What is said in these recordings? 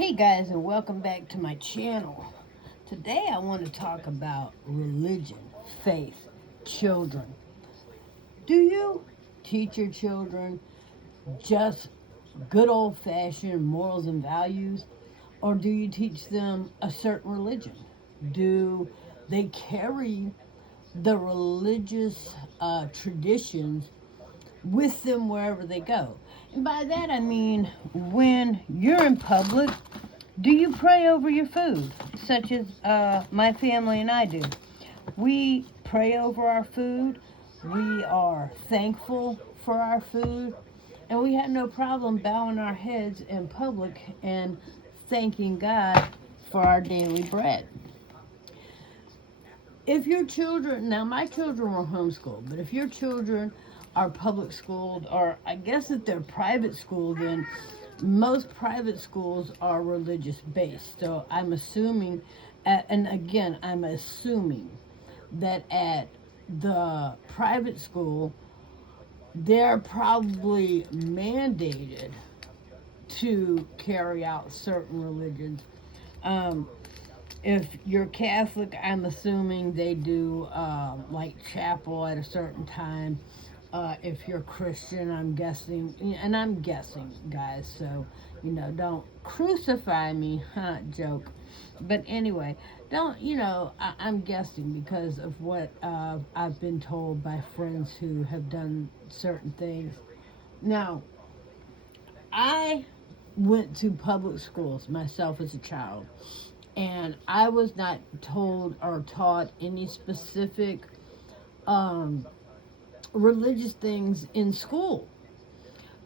Hey guys, and welcome back to my channel. Today I want to talk about religion, faith, children. Do you teach your children just good old fashioned morals and values, or do you teach them a certain religion? Do they carry the religious traditions with them wherever they go? And by that I mean when you're in public, do you pray over your food, such as my family and I do? We pray over our food. We are thankful for our food. And we have no problem bowing our heads in public and thanking God for our daily bread. If your children, now my children were homeschooled, but if your children are public schooled, or I guess if they're private schooled, then most private schools are religious based. So I'm assuming, and again, I'm assuming that at the private school, they're probably mandated to carry out certain religions. Um, if you're Catholic, I'm assuming they do like chapel at a certain time. If you're Christian, I'm guessing, and I'm guessing, guys, so, don't crucify me, huh, joke. But anyway, don't, I'm guessing because of what I've been told by friends who have done certain things. Now, I went to public schools myself as a child, and I was not told or taught any specific um, religious things in school.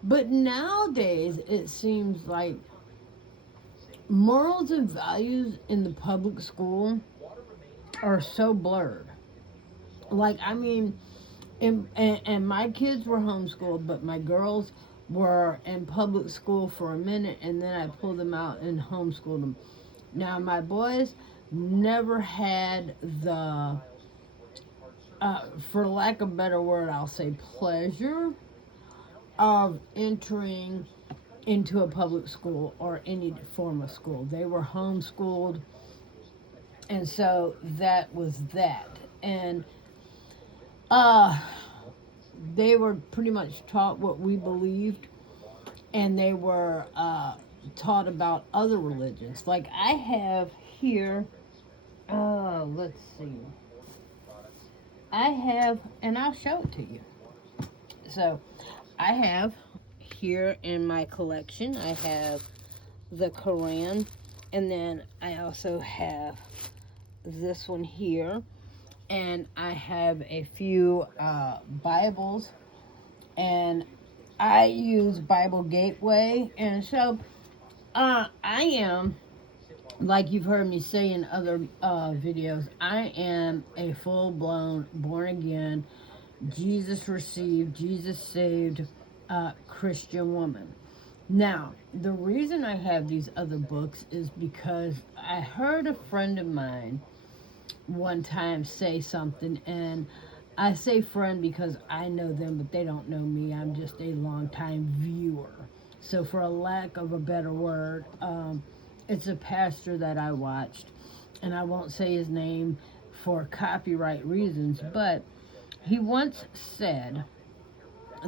But nowadays, it seems like morals and values in the public school are so blurred. Like, I mean, and my kids were homeschooled, but my girls were in public school for a minute, and then I pulled them out and homeschooled them. Now, my boys never had the, for lack of a better word, I'll say pleasure of entering into a public school or any form of school. They were homeschooled, and so that was that. And uh, they were pretty much taught what we believed, and they were taught about other religions. Like I have here, let's see, I have, and I'll show it to you. So I have here in my collection, I have the Quran, and then I also have this one here, and I have a few Bibles, and I use Bible Gateway, and so I am, like you've heard me say in other videos, I am a full-blown, born-again, Jesus received, Jesus saved Christian woman. Now, the reason I have these other books is because I heard a friend of mine one time say something, and I say friend because I know them, but they don't know me. I'm just a longtime viewer. So, for a lack of a better word, it's a pastor that I watched, and I won't say his name for copyright reasons, but he once said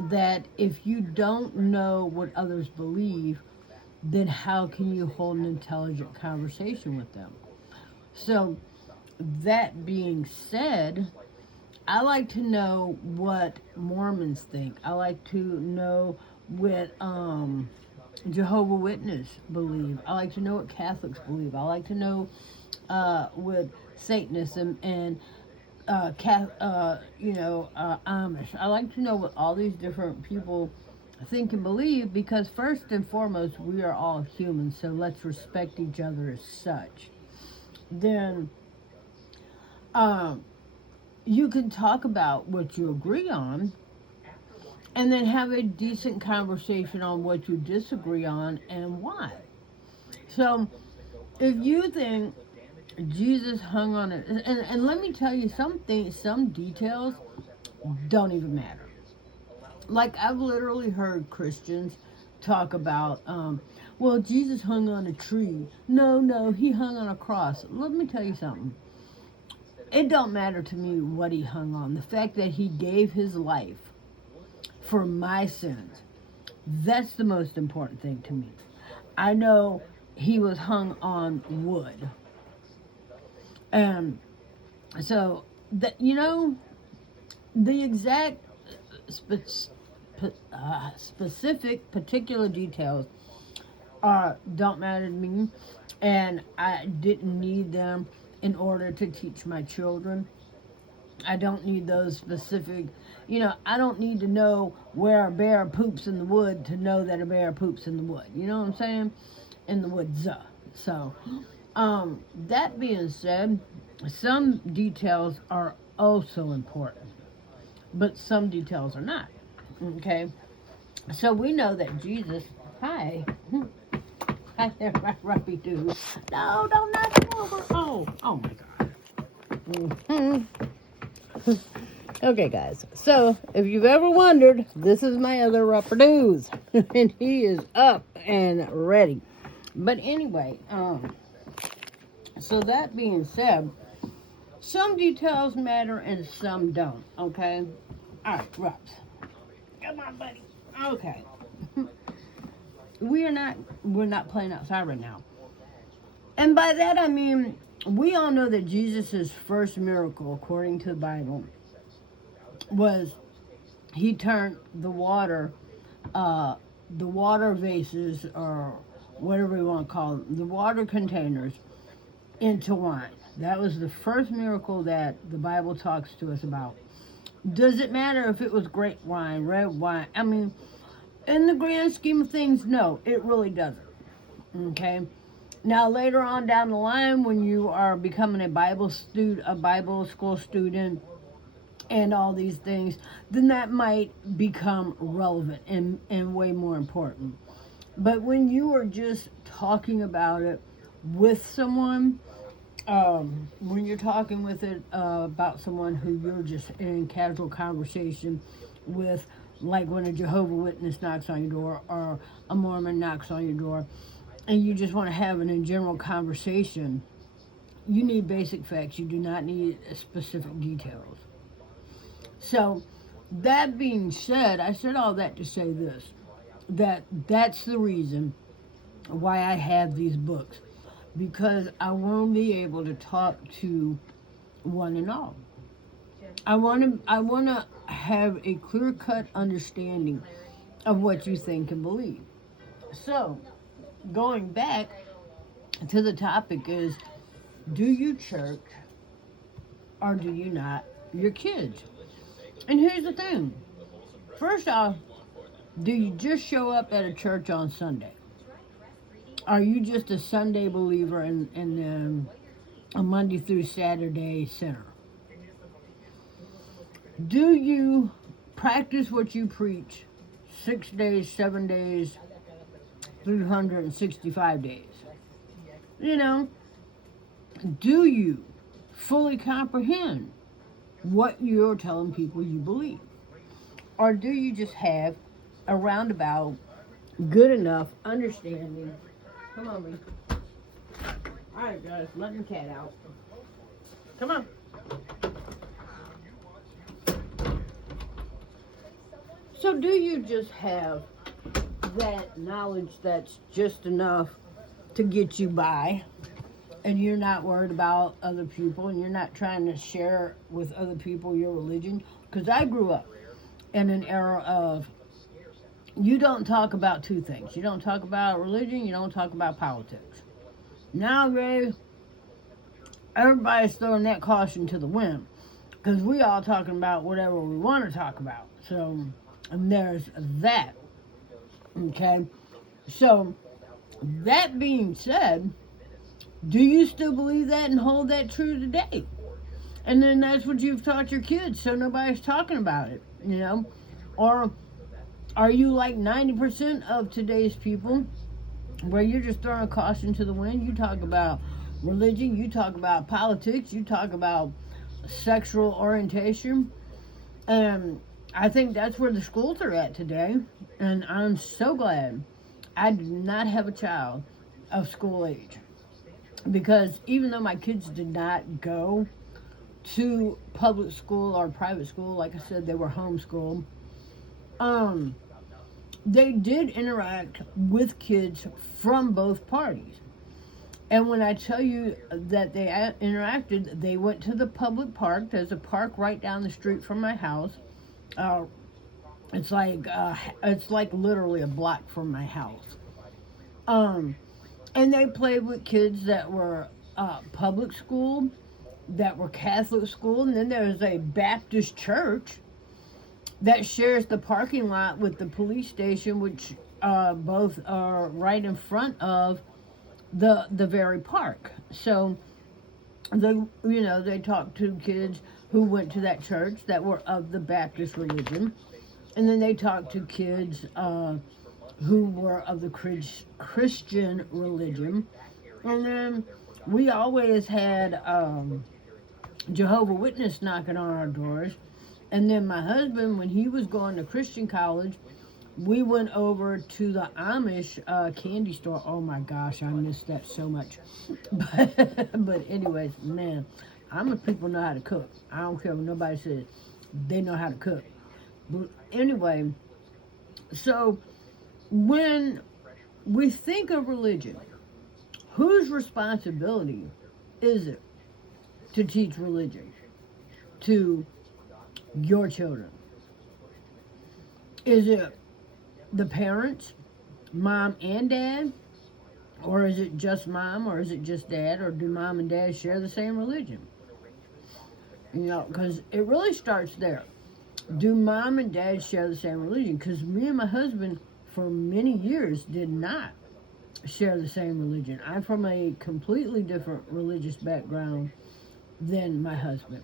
that if you don't know what others believe, then how can you hold an intelligent conversation with them? So, that being said, I like to know what Mormons think. I like to know what Jehovah Witness believe. I like to know what Catholics believe. I like to know what Satanists and Amish. I like to know what all these different people think and believe, because first and foremost, we are all humans, so let's respect each other as such. Then, you can talk about what you agree on, and then have a decent conversation on what you disagree on and why. So, if you think Jesus hung on it, and let me tell you, some details don't even matter. Like, I've literally heard Christians talk about, well, Jesus hung on a tree. No, he hung on a cross. Let me tell you something. It don't matter to me what he hung on. The fact that he gave his life for my sins, that's the most important thing to me. I know he was hung on wood. And so, that, the exact specific particular details don't matter to me, and I didn't need them in order to teach my children. I don't need those specific, I don't need to know where a bear poops in the wood to know that a bear poops in the wood. You know what I'm saying? In the woods. So, that being said, some details are also important, but some details are not. Okay? So we know that Jesus, hi. Hi there, my rubbly dude. No, don't knock him over. Oh my God. Okay, guys. So, if you've ever wondered, this is my other rupper-doos. And he is up and ready. But anyway, so that being said, some details matter and some don't, okay? Alright, Rups. Come on, buddy. Okay. We're not playing outside right now. And by that I mean, we all know that Jesus' first miracle, according to the Bible, was he turned the water vases, or whatever you want to call them, the water containers, into wine. That was the first miracle that the Bible talks to us about. Does it matter if it was grape wine, red wine? I mean, in the grand scheme of things, no, it really doesn't. Okay? Now, later on down the line, when you are becoming a Bible school student, and all these things, then that might become relevant and way more important. But when you are just talking about it with someone, when you're talking with it about someone who you're just in casual conversation with, like when a Jehovah's Witness knocks on your door or a Mormon knocks on your door, and you just want to have an in general conversation, you need basic facts. You do not need specific details. So, that being said, I said all that to say this, that's the reason why I have these books, because I want to be able to talk to one and all. I want to have a clear-cut understanding of what you think and believe. So, going back to the topic is, do you church or do you not your kids? And here's the thing. First off, do you just show up at a church on Sunday? Are you just a Sunday believer and a Monday through Saturday sinner? Do you practice what you preach 6 days, 7 days, 365 days? Do you fully comprehend what you're telling people you believe? Or do you just have a roundabout, good enough understanding? Come on, me. Alright, guys, let the cat out. Come on. So do you just have that knowledge that's just enough to get you by, and you're not worried about other people, and you're not trying to share with other people your religion? Because I grew up in an era of, you don't talk about two things. You don't talk about religion, you don't talk about politics. Nowadays, everybody's throwing that caution to the wind, because we all talking about whatever we want to talk about. So, and there's that. Okay? So, that being said, do you still believe that and hold that true today? And then that's what you've taught your kids, so nobody's talking about it, Or are you like 90% of today's people, where you're just throwing caution to the wind? You talk about religion, you talk about politics, you talk about sexual orientation, and I think that's where the schools are at today, and I'm so glad I did not have a child of school age because even though my kids did not go to public school or private school, like I said, they were homeschooled. Um, they did interact with kids from both parties. And when I tell you that they interacted, they went to the public park. There's a park right down the street from my house. Uh, it's like literally a block from my house. Um, and they played with kids that were public school, that were Catholic school, and then there's a Baptist church that shares the parking lot with the police station, which both are right in front of the very park. So they talked to kids who went to that church that were of the Baptist religion, and then they talked to kids who were of the Christian religion, and then we always had Jehovah Witness knocking on our doors. And then my husband, when he was going to Christian college, we went over to the Amish candy store. Oh my gosh, I miss that so much. But anyways, man, Amish people know how to cook. I don't care what nobody says. They know how to cook. But anyway, so when we think of religion, whose responsibility is it to teach religion to your children? Is it the parents, mom and dad? Or is it just mom, or is it just dad, or do mom and dad share the same religion? Because it really starts there. Do mom and dad share the same religion? Because me and my husband, for many years, did not share the same religion. I'm from a completely different religious background than my husband.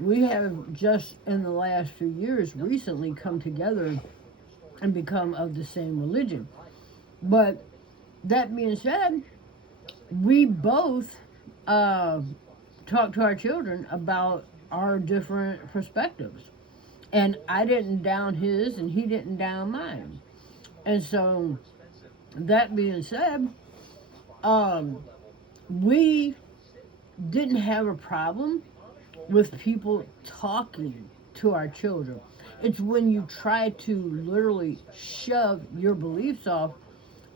We have just in the last few years recently come together and become of the same religion. But that being said, we both talk to our children about our different perspectives. And I didn't down his and he didn't down mine. And so that being said, we didn't have a problem with people talking to our children. It's when you try to literally shove your beliefs off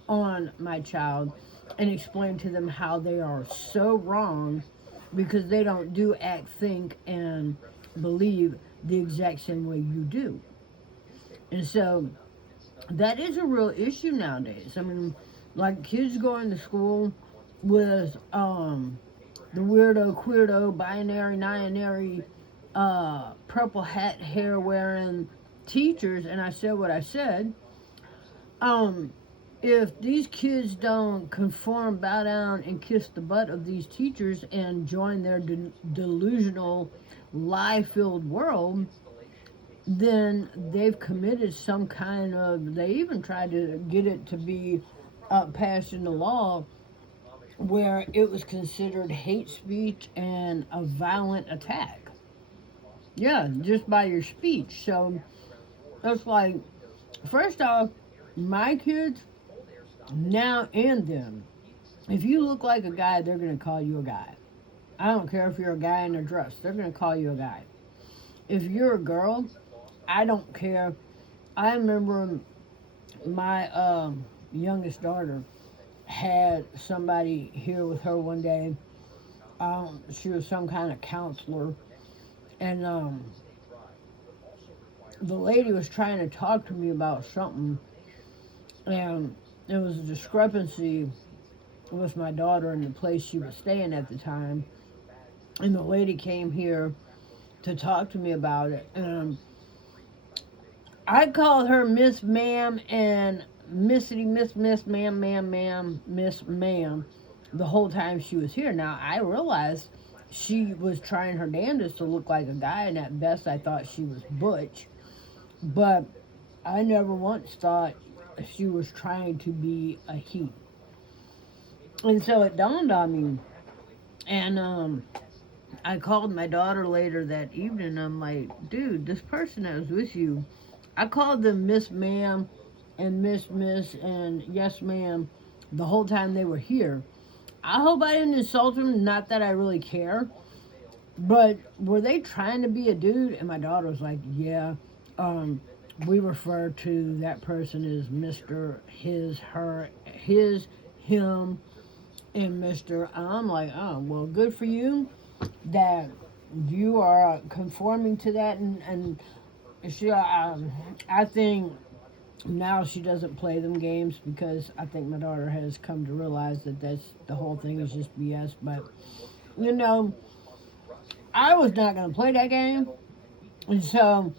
on my child and explain to them how they are so wrong because they don't do, act, think, and believe the exact same way you do. And so that is a real issue nowadays. I mean, like kids going to school with the weirdo, queerdo, binary, non-binary, purple hat, hair wearing teachers, and I said what I said. If these kids don't conform, bow down, and kiss the butt of these teachers and join their delusional, lie-filled world, then they've committed some kind of, they even tried to get it to be passed into law where it was considered hate speech and a violent attack. Yeah, just by your speech. So it's like, first off, my kids, now and then, if you look like a guy, they're going to call you a guy. I don't care if you're a guy in a dress, they're going to call you a guy. If you're a girl, I don't care. I remember my youngest daughter had somebody here with her one day. She was some kind of counselor, and the lady was trying to talk to me about something, and there was a discrepancy with my daughter and the place she was staying at the time, and the lady came here to talk to me about it, and I called her Miss Ma'am and Missity, Miss Ma'am, Miss Ma'am the whole time she was here. Now, I realized she was trying her damnedest to look like a guy, and at best I thought she was butch, but I never once thought she was trying to be a he. And so it dawned on me, and I called my daughter later that evening. I'm like, dude, this person that was with you, I called them Miss Ma'am and miss and yes ma'am the whole time they were here. I hope I didn't insult them, not that I really care. But were they trying to be a dude? And my daughter was like, yeah, um, we refer to that person as Mr. His, her, his, him, and Mr. I'm like, oh, well, good for you that you are conforming to that. And she, I think now she doesn't play them games because I think my daughter has come to realize that that's the whole thing is just BS. But, you know, I was not going to play that game. And so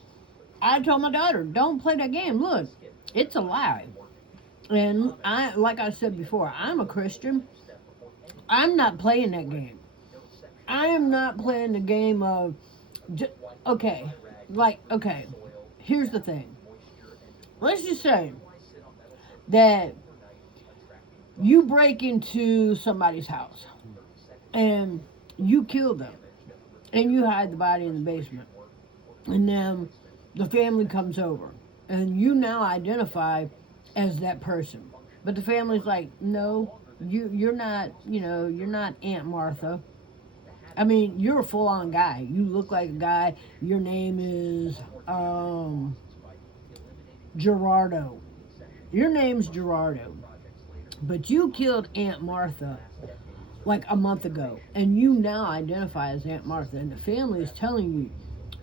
I told my daughter, don't play that game. Look, it's a lie. And like I said before, I'm a Christian. I'm not playing that game. I am not playing the game of, okay, here's the thing. Let's just say that you break into somebody's house and you kill them and you hide the body in the basement. And then the family comes over and you now identify as that person. But the family's like, no, you're not, you're not Aunt Martha. I mean, you're a full-on guy. You look like a guy. Your name is Gerardo. Your name's Gerardo. But you killed Aunt Martha like a month ago. And you now identify as Aunt Martha. And the family is telling you,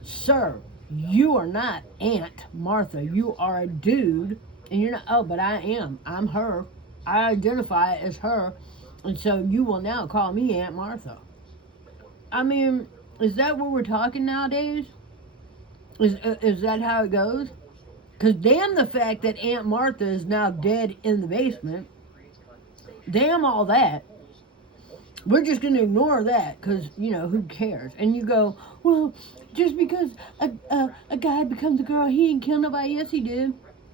sir, you are not Aunt Martha. You are a dude. And you're not, oh, but I am. I'm her. I identify as her. And so you will now call me Aunt Martha. I mean, is that what we're talking nowadays? Is that how it goes? Because damn the fact that Aunt Martha is now dead in the basement. Damn all that. We're just going to ignore that because, who cares? And you go, well, just because a guy becomes a girl, he didn't kill nobody. Yes, he did.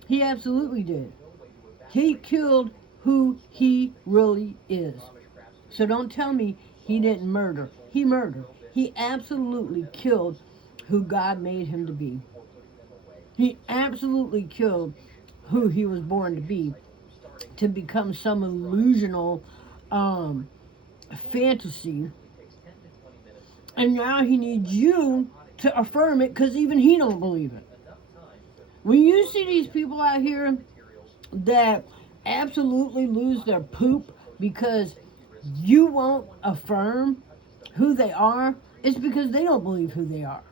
He absolutely did. He killed who he really is. So don't tell me he didn't murder. He murdered. He absolutely killed who God made him to be. He absolutely killed who he was born to be, to become some illusional fantasy. And now he needs you to affirm it because even he don't believe it. When you see these people out here that absolutely lose their poop because you won't affirm who they are, it's because they don't believe who they are.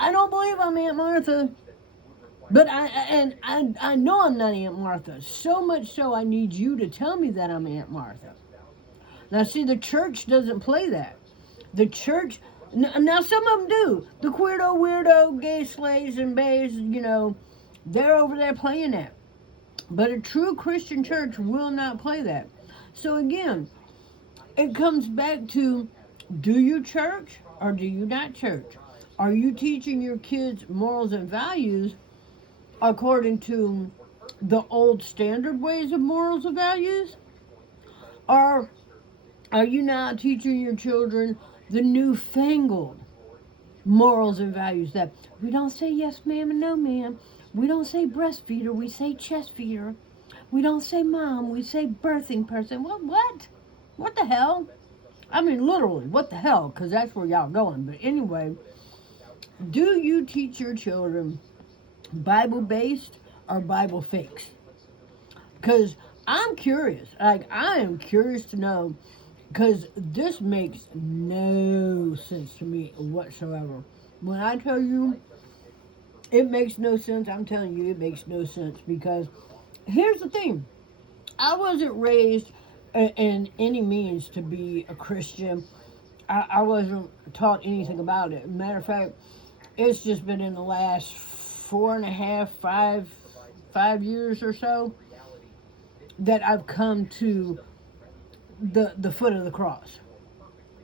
I don't believe I'm Aunt Martha, but I know I'm not Aunt Martha. So much so I need you to tell me that I'm Aunt Martha. Now see, the church doesn't play that. The church, now some of them do. The weirdo, gay slaves and bays, they're over there playing that. But a true Christian church will not play that. So again, it comes back to, do you church or do you not church? Are you teaching your kids morals and values according to the old standard ways of morals and values? Or are you now teaching your children the newfangled morals and values that we don't say yes ma'am and no ma'am? We don't say breastfeeder, we say chest feeder. We don't say mom, we say birthing person. What? What the hell? I mean, literally, what the hell? Because that's where y'all going. But anyway, do you teach your children Bible-based or Bible fakes? Because I'm curious. I am curious to know, because this makes no sense to me whatsoever. When I tell you it makes no sense, I'm telling you it makes no sense. Because here's the thing. I wasn't raised in any means to be a Christian. I wasn't taught anything about it. Matter of fact, it's just been in the last 4.5, 5 years or so that I've come to the foot of the cross.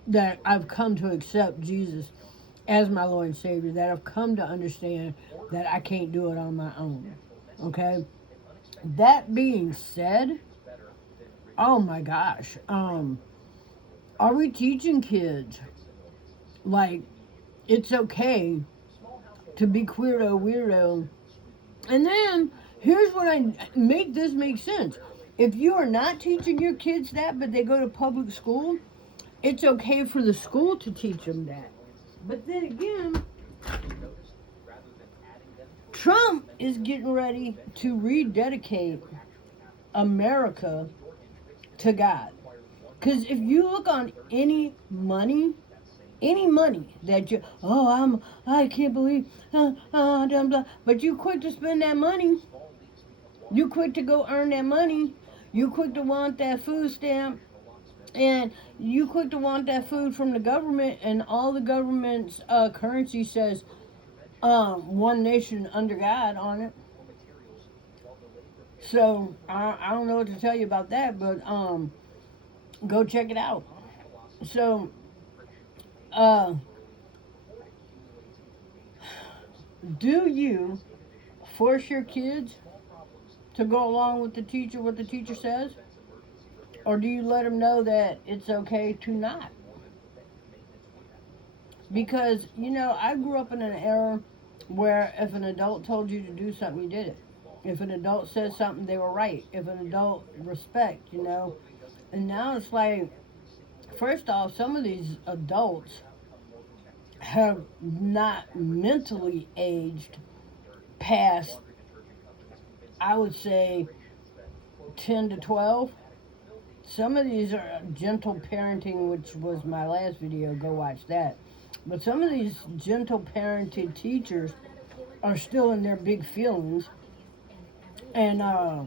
That I've come to accept Jesus as my Lord and Savior. That I've come to understand that I can't do it on my own. Okay? That being said, oh my gosh, are we teaching kids like it's okay to be weirdo? And then Here's what I make this make sense. If you are not teaching your kids that, but they go to public school, it's okay for the school to teach them that. But then again, Trump is getting ready to rededicate America to God. Because if you look on any money that you, I can't believe, blah, blah, but you quick to spend that money, you quick to go earn that money, you quick to want that food stamp, and you quick to want that food from the government, and all the government's currency says one nation under God on it. So I don't know what to tell you about that, but go check it out. So uh, do you force your kids to go along with the teacher, what the teacher says? Or do you let them know that it's okay to not? Because, I grew up in an era where if an adult told you to do something, you did it. If an adult said something, they were right. If an adult respect. And now it's like, first off, some of these adults have not mentally aged past, I would say, 10 to 12. Some of these are gentle parenting, which was my last video. Go watch that. But some of these gentle parented teachers are still in their big feelings. And, I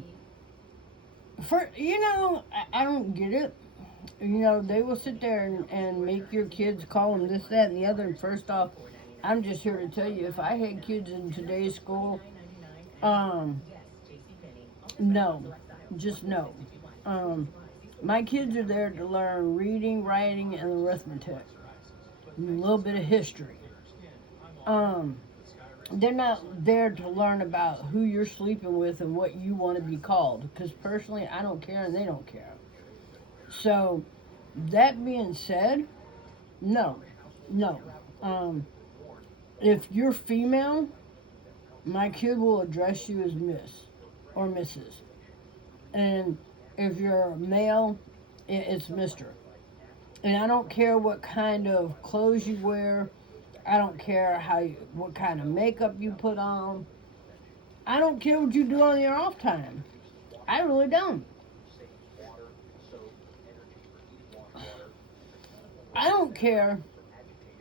don't get it. They will sit there and make your kids call them this, that, and the other. And first off, I'm just here to tell you, if I had kids in today's school, no, just no. My kids are there to learn reading, writing, and arithmetic, and a little bit of history. They're not there to learn about who you're sleeping with and what you want to be called. Because personally, I don't care and they don't care. So, that being said, no. If you're female, my kid will address you as Miss or Mrs. And if you're male, it's Mr. And I don't care what kind of clothes you wear. I don't care what kind of makeup you put on. I don't care what you do on your off time. I really don't. I don't care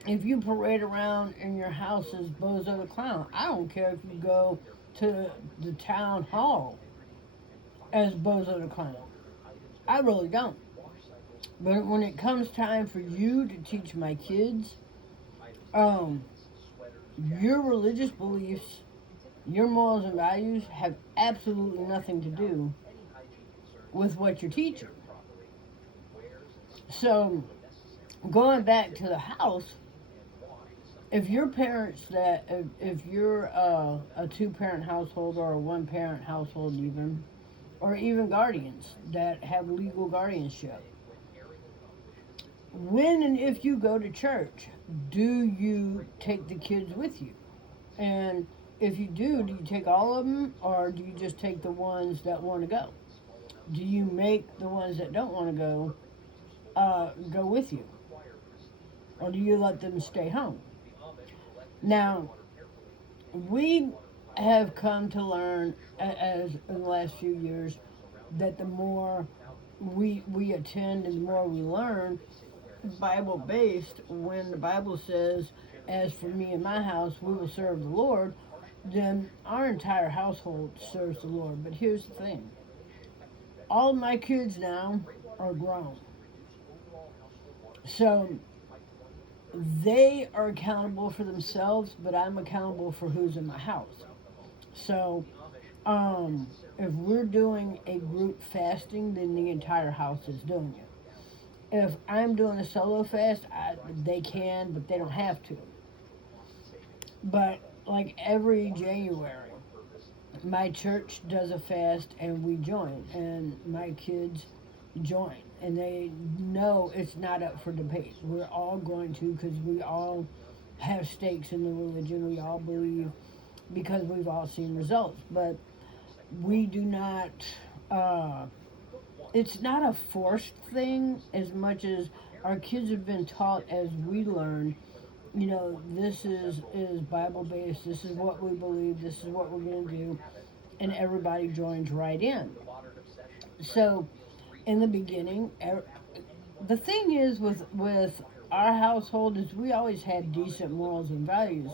if you parade around in your house as Bozo the Clown. I don't care if you go to the town hall as Bozo the Clown. I really don't. But when it comes time for you to teach my kids, your religious beliefs, your morals and values have absolutely nothing to do with what you're teaching. So, going back to the house, if your parents if you're a two-parent household or a one-parent household even, or even guardians that have legal guardianship, when and if you go to church, do you take the kids with you? And if you do you take all of them, or do you just take the ones that want to go? Do you make the ones that don't want to go with you? Or do you let them stay home? Now, we have come to learn, as in the last few years, that the more we attend and the more we learn, Bible-based, when the Bible says, as for me and my house, we will serve the Lord, then our entire household serves the Lord. But here's the thing. All of my kids now are grown. So they are accountable for themselves, but I'm accountable for who's in my house. So if we're doing a group fasting, then the entire house is doing it. If I'm doing a solo fast, they can, but they don't have to. But like every January, my church does a fast and we join, and my kids join, and they know it's not up for debate. We're all going to, because we all have stakes in the religion. We all believe, because we've all seen results. But We do not, it's not a forced thing as much as our kids have been taught as we learn. You know, this is Bible based. This is what we believe. This is what we're going to do, and everybody joins right in. So, in the beginning, the thing is with our household is we always had decent morals and values.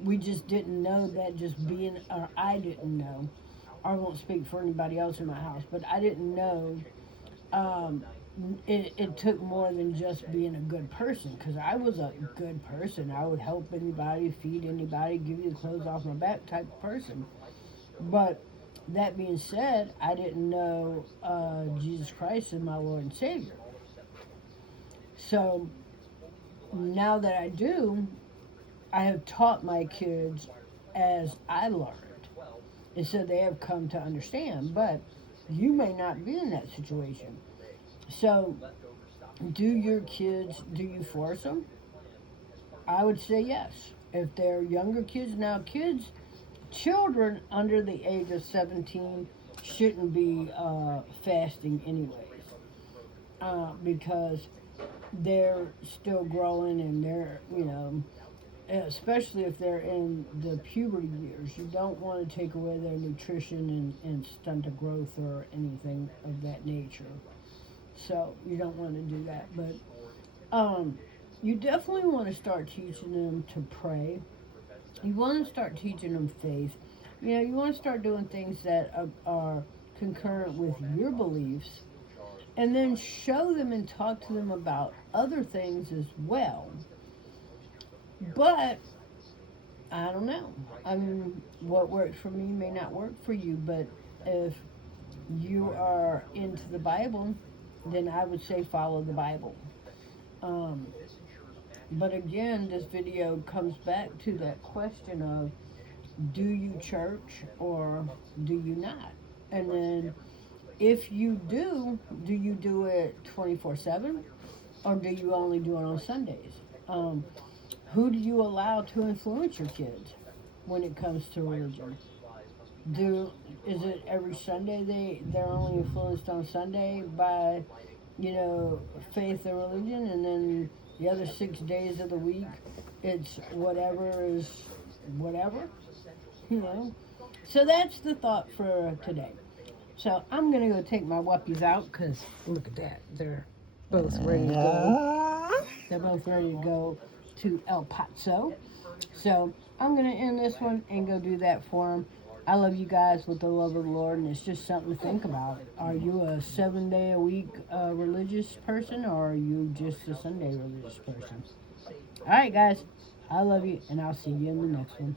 We just didn't know that just being, or I didn't know. I won't speak for anybody else in my house, but I didn't know um, it took more than just being a good person because I was a good person. I would help anybody, feed anybody, give you the clothes off my back type of person. But that being said, I didn't know Jesus Christ as my Lord and Savior. So now that I do, I have taught my kids as I learned. And so they have come to understand. But you may not be in that situation. So do you force them? I would say yes. If they're younger kids, now children under the age of 17 shouldn't be fasting anyways, because they're still growing and they're, especially if they're in the puberty years. You don't want to take away their nutrition and stunt the growth or anything of that nature. So you don't want to do that. But you definitely want to start teaching them to pray. You want to start teaching them faith. You want to start doing things that are concurrent with your beliefs, and then show them and talk to them about other things as well. But I don't know. I mean, what works for me may not work for you, but if you are into the Bible, then I would say follow the Bible. Um, but again, this video comes back to that question of, do you church or do you not? And then if you do you do it 24/7 or do you only do it on Sundays? Who do you allow to influence your kids when it comes to religion? Is it every Sunday they're only influenced on Sunday by, you know, faith and religion, and then the other 6 days of the week it's whatever is whatever, you know? So that's the thought for today. So I'm gonna go take my wuppies out because look at that, they're both ready to go. They're both ready to go to El Paso. So I'm going to end this one and go do that for them. I love you guys with the love of the Lord, and it's just something to think about. Are you a 7-day a week religious person, or are you just a Sunday religious person? All right, guys. I love you, and I'll see you in the next one.